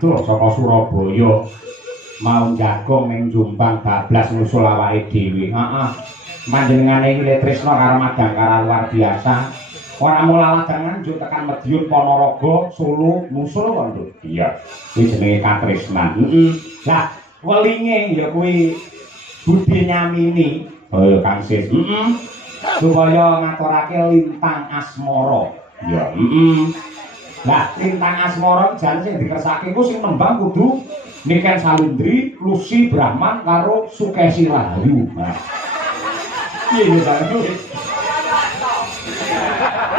aduh saka Surabaya mau jagong ning Jombang bablas ngusul awake dhewe. Heeh. Panjenengane iki tresna karo Madangkara luar biasa. Ora mulalah jangan njuk tekan Madiun Ponorogo, Solo, musul kok, Nduk. Iya. Kuwi jenenge katresnan. Heeh. Lah, welinge ya kuwi Budi Nyamini. Oh, Kang Sis. Heeh. Supaya ngaturake lintang asmara. Ya, heeh. Lah, lintang asmara jan sing dikersake ku sing nembang kudu Niken Salundri, Lucy Brahman karo Sukesi Rahayu. Nah. Iya, Pak.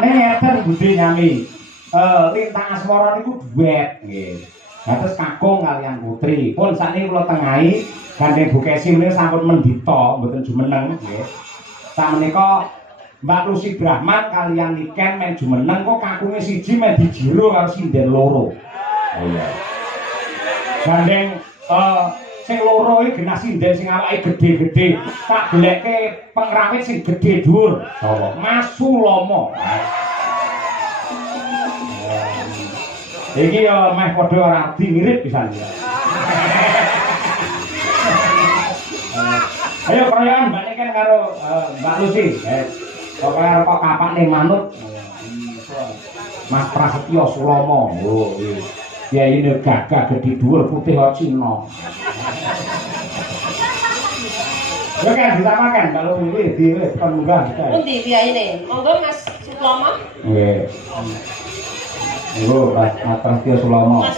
Nek ngeten Budi Nyami. Lintang asmara niku duet nggih. Dados kakung kaliyan putri. Pun sakniki kula tengahi gandeng Bu Kesi menika sampun mendita, mboten jumeneng nggih. Sakmenika Mbak Lucy Brahman kaliyan Niken men jumeneng kok kakunge siji men dijiro karo sinden loro. Oh iya. Gandeng sing loro iki genah sinden sing awake gedhe-gedhe. Tak goleke pengrawit sing gedhe dhuwur. Sapa? Mas Sulomo. Iki ya meh padha radi mirip pisan ya. Ayo perayaan Mbak Niken karo Mbak Lucy. Kok kaya kok kapane manut. Mas Prasetyo Sulomo. Oh, iya. Ya ini gagah gede dhuwur putih kok Cina. Ya kan ditamakan kalau ini di penunggah kita. Pundi biayane? Monggo Mas Sulomo. Nggih. Monggo Mas Prasetyo Sulomo. Mas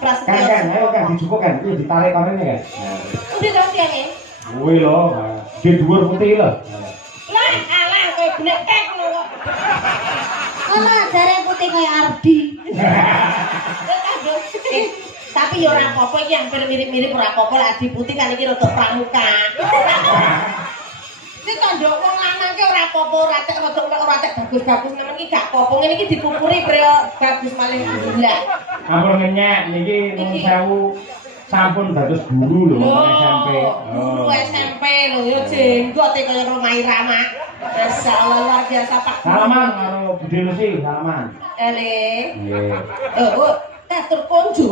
Prasetyo. Kan, ayo kan dijupukkan, iki ditarik kene kan. Pundi to biayane? Kuwi lho, gede dhuwur putih lho. Lah, alah kowe gnek kek ngono kok. Ana jare putih kaya Ardi. Tapi ya ora apa-apa iki hampir mirip-mirip ora apa-apa lek Adi Putih kan iki rada pramuka. Nek kandha wong lanang ki ora apa-apa, ora cek bagus-bagus nemen iki gak apa-apa. Ngene iki dipupuri pria bagus malih alhamdulillah. Ampun ngenyek niki nuwun sewu sampun dados guru lho SMP. Guru SMP lho ya jenggot kaya Roma Irama. Masyaallah luar biasa Pak. Salaman karo Budi Lucy, salaman. Ele. Nggih. Oh, atur konjo.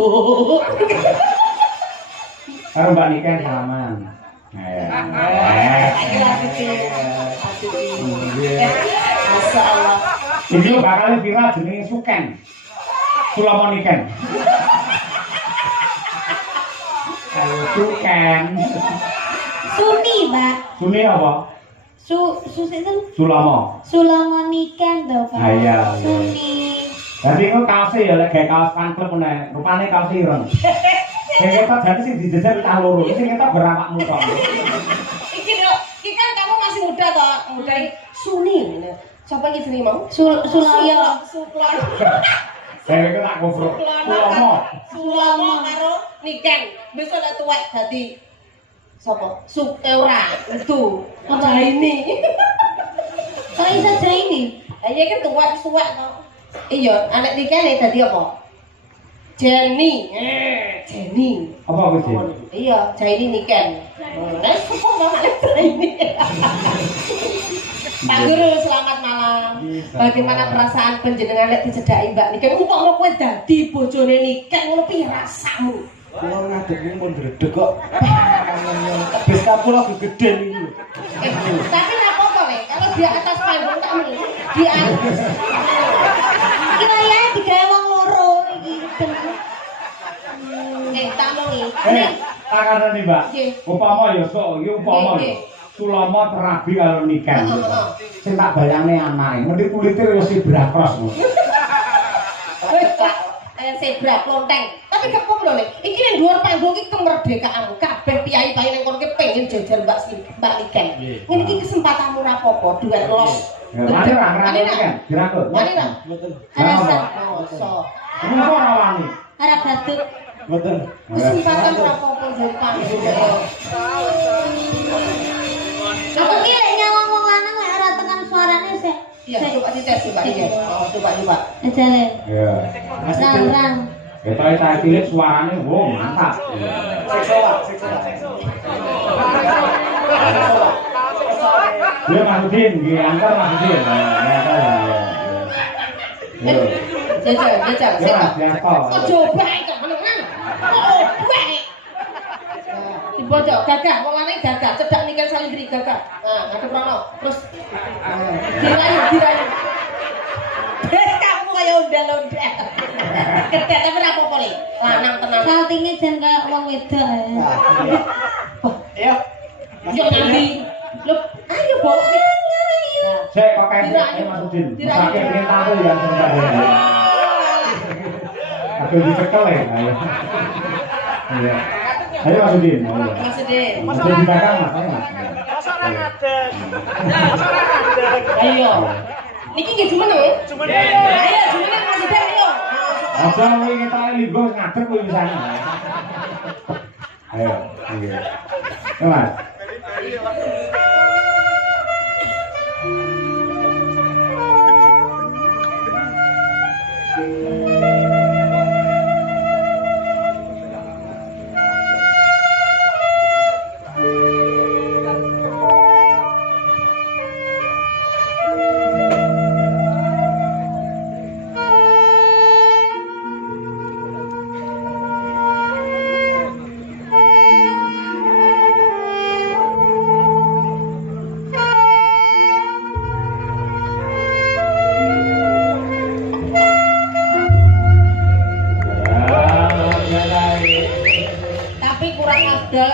Karo Mbak Niken salaman. Masyaallah. Iki bakal viral jenenge Suken. Sulomo Niken. Ayo Suken. Suni, Pak. Suni apa? Sinten? Sulomo. Sulomo Niken to, Pak. Ah, iya. Suni. Dadi engko kaose ya lek gawe kaos pangklep meneh, rupane kaos ireng. Sing ketok jane sing dijejel cah loro, sing ketok berawakmu to. Iki kan kamu masih muda toh, muda Suni. Siapa iki jenenge mau? Suloyo. Suklon. Saya iki tak goblok. Sulomo karo Niken. Besok lek tuwek dadi sapa? Ora, itu. Jaini. Kok iso Jaini? Iya kan tuwek-tuwek to. Iya, anak Niken dadi apa? Jenny. Jenny. Apa kuwi? Iya, Jaini Niken. Nah, kok malah Jaini. Pak Guru, selamat malam. Bagaimana perasaan panjenengan lek dicedhaki Mbak Niken? Umpama kowe dadi bojone Niken ngono piye rasamu? Kulo ngadeg pun dredeg kok. Habis kapula gegeden iki. Tapi enggak apa-apa, Le. Kalau di atas panggung tak muni. Di atas. Iki wayahe digawe wong loro iki. Tak muni. Tak kandhani, Mbak. Nggih. Upama ya sok iki upama. Nggih. Sulomo terapi karo Niken. Sing tak bayangne anake, mendhi kulite ya zebra cross. Wis Pak, zebra plonteng. Tapi kepung lho, Le. Iki ning dhuwur panggung iki kemerdekaanmu. Kabeh piyai-piyai ning kono ki pengen jajar Mbak Niken. Ngene iki kesempatanmu ra apa-apa, duet los. Mari ra ngrangkul kan? Dirangkul. Mari ra. Alasan Mosok. Kenapa ora wani? arep badut. Mboten. Kesempatan ora apa-apa dari panggung. Aku ki lek nyawang wong lanang lek ora tekan suarane sik. Iya, coba dites coba iki. Oh, coba. Ajale. Iya. Rang-rang. Ketoke cah cilik suarane wow mantap. Dia Mahudin, nggih antar Mahudin. Jajal. Ya, biasa. Ojo bae kok meneng pojok gagah wong lanang gagah cedak nikah salindri gagah. Nah, ngadep rono. Terus dirayu. Kamu kaya ondel-ondel. Ketek tapi ora apa-apa le. Lanang tenan. Saltinge jan kaya wong wedok ae. Ayo. Yo ngendi? Lho, ayo bawa. Saya pakai Mas Udin. Pakai perintah tuh yang sebentar. Aku dicekel ya. Ayo. Iya. Ayo Mas Udin. Mas Udin. Mas Udin di belakang Mas. Ayo. Niki nggih jumen lho. Ayo jumen Mas Udin ayo. Aja kowe ketok linggo ngadeg kowe wisane. Ayo. Iya. Mas.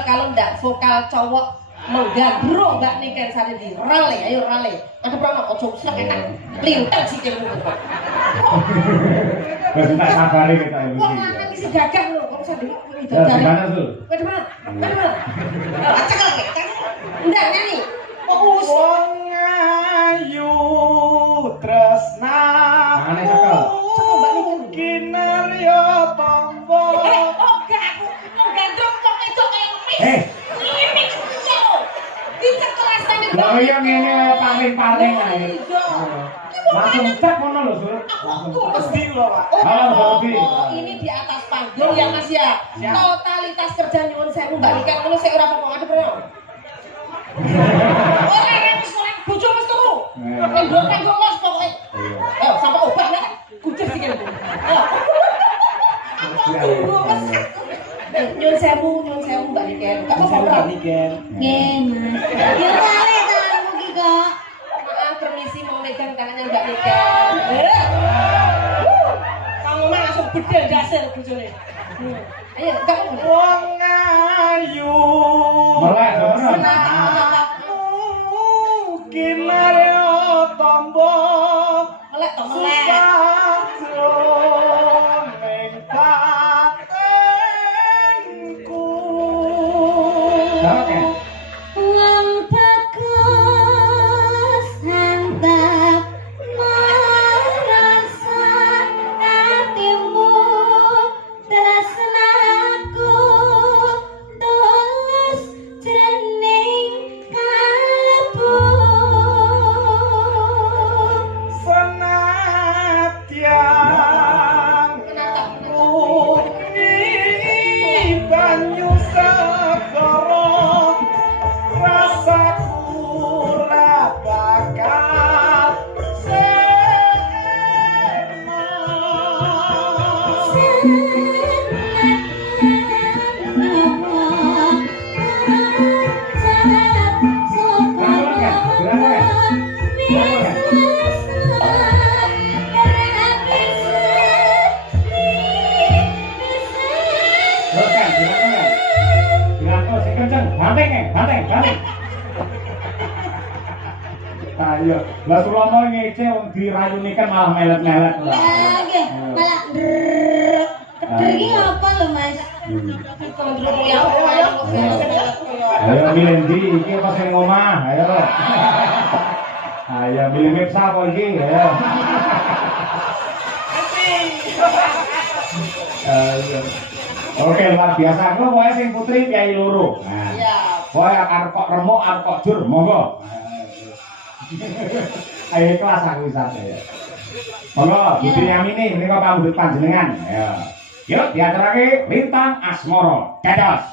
Kalau ndak vokal cowok menggandrung nggak nikah salindri rale ayo rale ada prono ojo slek enak lintel sikilmu kok Wes tak sabari kita iki. wong lanang iki gagah lho kok sadhe itu Ya dari gimana tuh? Waduh mana cekel ndak nyanyi kok us Wong ayu tresna. Mangane cekel. Mbak nikah Kinarya tombo. oh gak aku menggandrung kok wedok kaya ngemis ini kecil bisa kelasane Lah iya ngene wae paling-paling ae. Langsung cek ngono lho, Sur. Mesti lho, Pak. Halo, Bobi. Oh, ini di atas panggung ya Mas ya. Totalitas kerja nyuwun sewu Mbak Nika ngono sik ora apa-apa ngadep ora. Ora wis ora bojo wis turu. Tenggo los pokoke. Ayo sampai obah nek kucing sikil. Ayo. Nyuwun sewu Mbak Nika. Kamu Saya apa? niken. Nggih, Mas. Yo kale tanganmu ki kok. Maaf permisi mau megang tangannya Mbak Nika. Kamu mah langsung bedel dasar bojone. Ayo, kamu Wong ayu. Melek ngono. Kinarya tombo. melek to melek. Wong bagus hantap merasa hatimu tresnaku tulus jroning kalbu Senadyan muni banyu segara rasaku ora bakal Ayo, lah Sulomo ngece wong dirayuni kan malah melet-melet. Nggih, malah drrrr. Kedher iki apa lho, Mas? Kontrol ya. Ayo milih ndi iki apa sing omah? Ayo. Ayo milih mipsa apa iki? Ayo. Ayo. Oke, luar biasa. Aku pokoknya sing putri piye loro. Nah. Iya. Pokoknya arep kok remuk, arep kok jur, monggo. Ayo kelas aku wisata ya. Monggo, Budi Yamini menika pambut panjenengan. Ya. Yuk diaturake Lintang Asmara. Dados.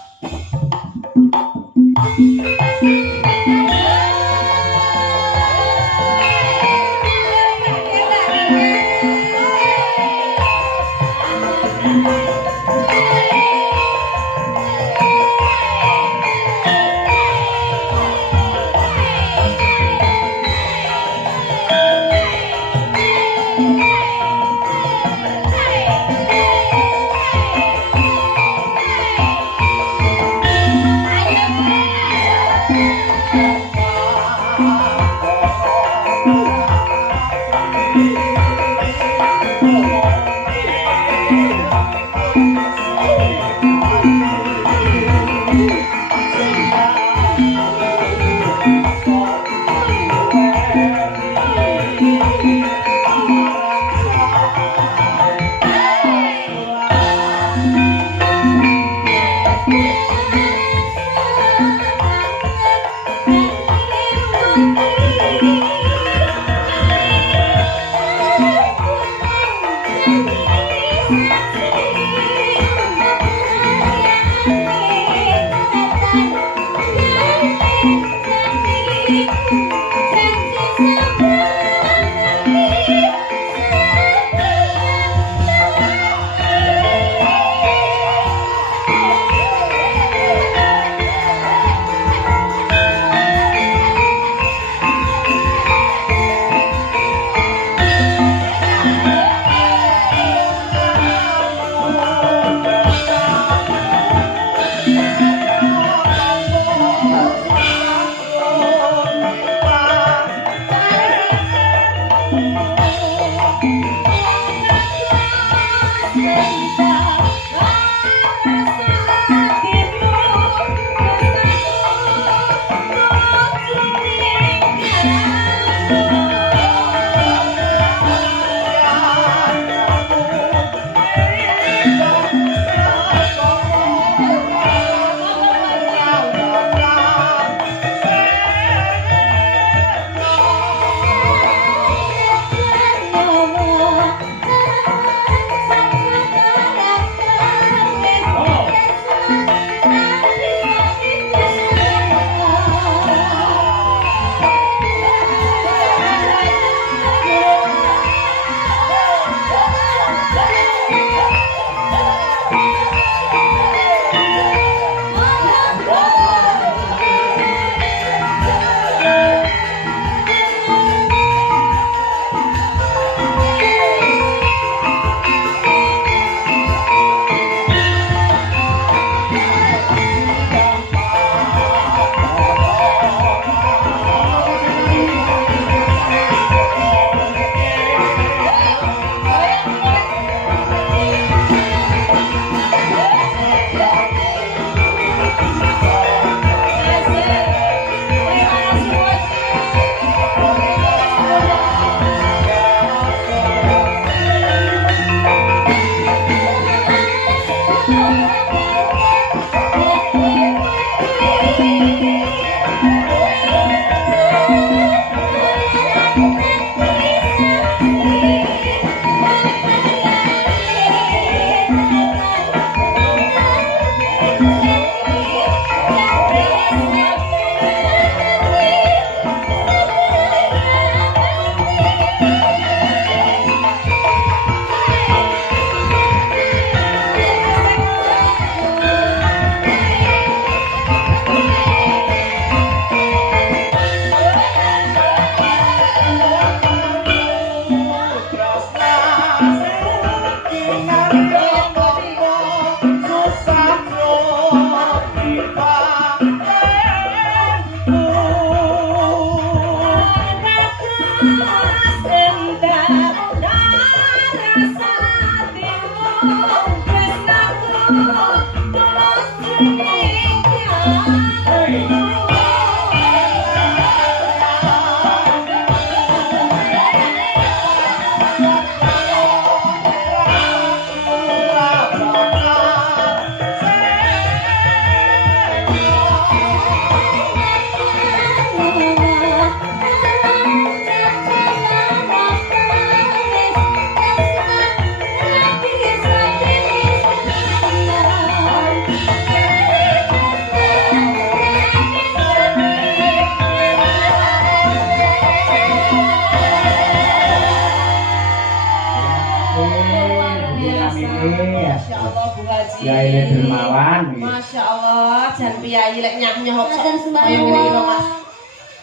Ya ini dermawan. Masya Allah, jan piyayi lek nyah-nyah kok Matur sembah kaya ngene iki lho, Mas. Allah.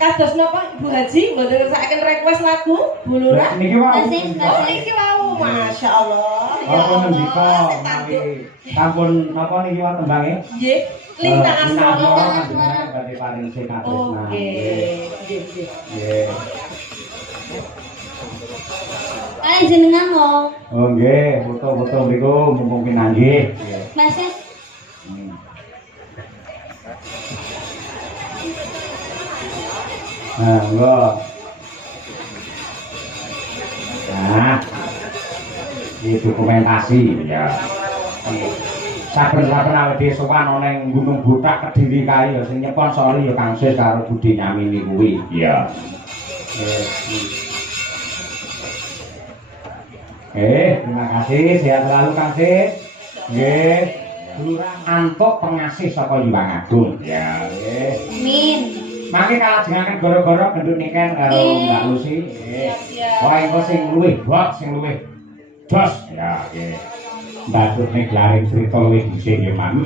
Kados napa Bu Haji mboten ngersakaken request lagu Bu Lurah? Niki wae. Oh iki wau, Masya Allah. Ya Apa ngendika Allah, sing tanduk. sampun napa niki wae tembange? Nggih, Lintang Asmara. Berarti paring sing katresna. Oke, nggih nggih. Nggih. Kalian jenengan mau Oh nggih, foto-foto mriku mumpung pinanggih. Nggih. Mas ya? Nah, enggak. Nah, ini dokumentasi ya. Saben-saben awake dhewe sowan ana ning Gunung Butak Kediri kae ya sing nyponsori ya Kang Sis karo Budi Nyamini kuwi. Iya. Terima kasih, sehat selalu Kang Sis. Nggih. Lurah antuk pengasih saka Yuwang Agung. Ya, nggih. Amin. Mangke kalajengaken goro-goro gendut niken karo Mbak Lucy. Siap-siap. Wah, engko sing luwih bot, sing luwih dos. Ya, nggih. Mbak Tur nek laring crita luwih dhisik ya, Mam.